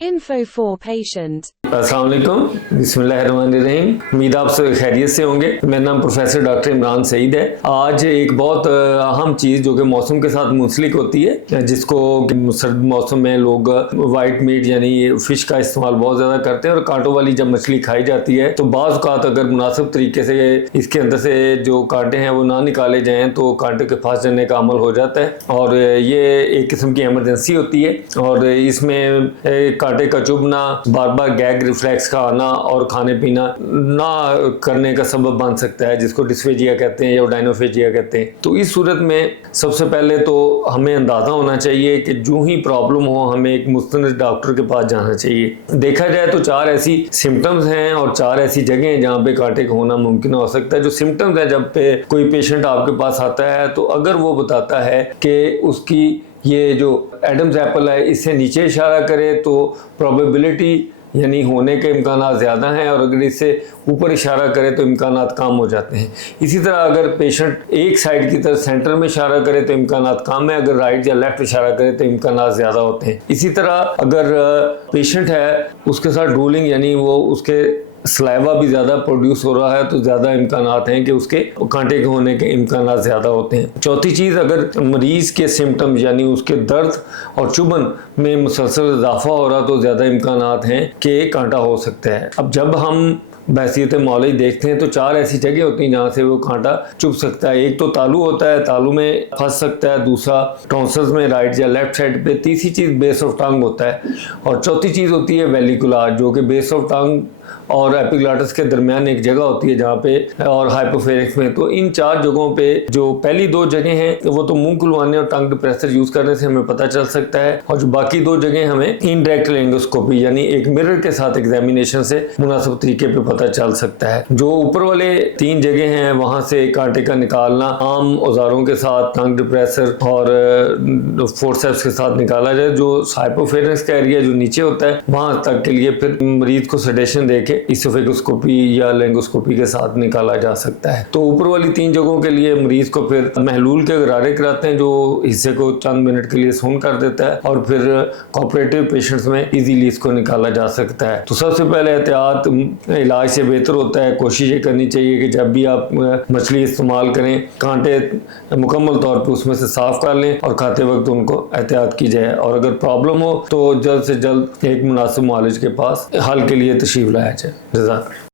Info for patient. अस्सलाम वालेकुम, बिस्मिल्लाहिर्रहमानिर्रहीम। उम्मीद आप सब खैरियत से होंगे। मेरा नाम प्रोफेसर डॉक्टर इमरान सईद है। आज एक बहुत अहम चीज़ जो कि मौसम के साथ मुंसलिक होती है, जिसको सर्द मौसम में लोग वाइट मीट यानी फ़िश का इस्तेमाल बहुत ज़्यादा करते हैं और कांटों वाली जब मछली खाई जाती है तो बाज़ औक़ात अगर मुनासिब तरीके से इसके अंदर से जो कांटे हैं वो ना निकाले जाएँ तो कांटे के फंस जाने का अमल हो जाता है और ये एक किस्म की एमरजेंसी होती है। और इसमें कांटे का चुभना, बार बार गैग रिफ्लेक्स का आना और खाने पीना ना करने का सबब बन सकता है, जिसको डिस्फेजिया कहते हैं या डायनोफेजिया कहते हैं। तो इस सूरत में सबसे पहले तो हमें अंदाज़ा होना चाहिए कि जो ही प्रॉब्लम हो हमें एक मुस्तनिद डॉक्टर के पास जाना चाहिए। देखा जाए तो 4 ऐसी सिम्टम्स हैं और 4 ऐसी जगह हैं जहाँ पे कांटे का होना मुमकिन हो सकता है। जो सिम्टम्स है, जब पे कोई पेशेंट आपके पास आता है तो अगर वो बताता है कि उसकी ये जो एडम्स एप्पल है इससे नीचे इशारा करे तो प्रोबेबिलिटी यानी होने के इम्कानात ज़्यादा हैं, और अगर इससे ऊपर इशारा करे तो इम्कानात कम हो जाते हैं। इसी तरह अगर पेशेंट एक साइड की तरफ सेंटर में इशारा करे तो इम्कानात कम है, अगर राइट या लेफ्ट इशारा करे तो इम्कानात ज़्यादा होते हैं। इसी तरह अगर पेशेंट है उसके साथ ड्रूलिंग यानी वो उसके सलाइवा भी ज़्यादा प्रोड्यूस हो रहा है तो ज़्यादा इम्कानात हैं कि उसके कांटे के होने के इम्कानात ज़्यादा होते हैं। चौथी चीज़, अगर मरीज़ के सिम्टम्स यानी उसके दर्द और चुभन में मुसलसल इजाफा हो रहा तो ज़्यादा इम्कानात हैं कि कांटा हो सकता है। अब जब हम बहसीत मौलवी देखते हैं तो 4 ऐसी जगह होती हैं जहाँ से वो कांटा चुभ सकता है। एक तो तालू होता है, तालू में फंस सकता है। दूसरा टॉन्सल्स में राइट या लेफ्ट साइड पे। तीसरी चीज़ बेस ऑफ टंग होता है और चौथी चीज़ होती है वेलिकुलार, जो कि बेस ऑफ टंग और एपिग्लॉटिस के दरमियान एक जगह होती है जहाँ पे, और हाइपोफेरिक्स में। तो इन 4 जगहों पे जो पहली 2 जगह हैं वो तो मुंह खुलवाने और टंग डिप्रेसर यूज करने से हमें पता चल सकता है, और जो बाकी 2 जगह हमें इनडायरेक्ट लेंगोस्कोपी यानी एक मिरर के साथ एग्जामिनेशन से मुनासिब तरीके पे पता चल सकता है। जो ऊपर वाले 3 जगह हैं वहां से कांटे का निकालना आम औजारों के साथ टंग डिप्रेसर और फोर्सेप्स के साथ निकाला जाए। जो हाइपोफेरिक्स का एरिया जो नीचे होता है वहां तक के लिए फिर मरीज को सेडेशन देके इसोफेगोस्कोपी या लेंगोस्कोपी के साथ निकाला जा सकता है। तो ऊपर वाली 3 जगहों के लिए मरीज को फिर महलूल के गरारे कराते हैं जो हिस्से को चंद मिनट के लिए सून कर देता है, और फिर कोऑपरेटिव पेशेंट्स में इजीली इसको निकाला जा सकता है। तो सबसे पहले एहतियात इलाज से बेहतर होता है। कोशिश ये करनी चाहिए कि जब भी आप मछली इस्तेमाल करें कांटे मुकम्मल तौर पर उसमें से साफ कर लें और खाते वक्त उनको एहतियात की जाए, और अगर प्रॉब्लम हो तो जल्द से जल्द एक मुनासिब मुआलिज के पास हल के लिए तशरीफ लाया जाए। जज़ाक।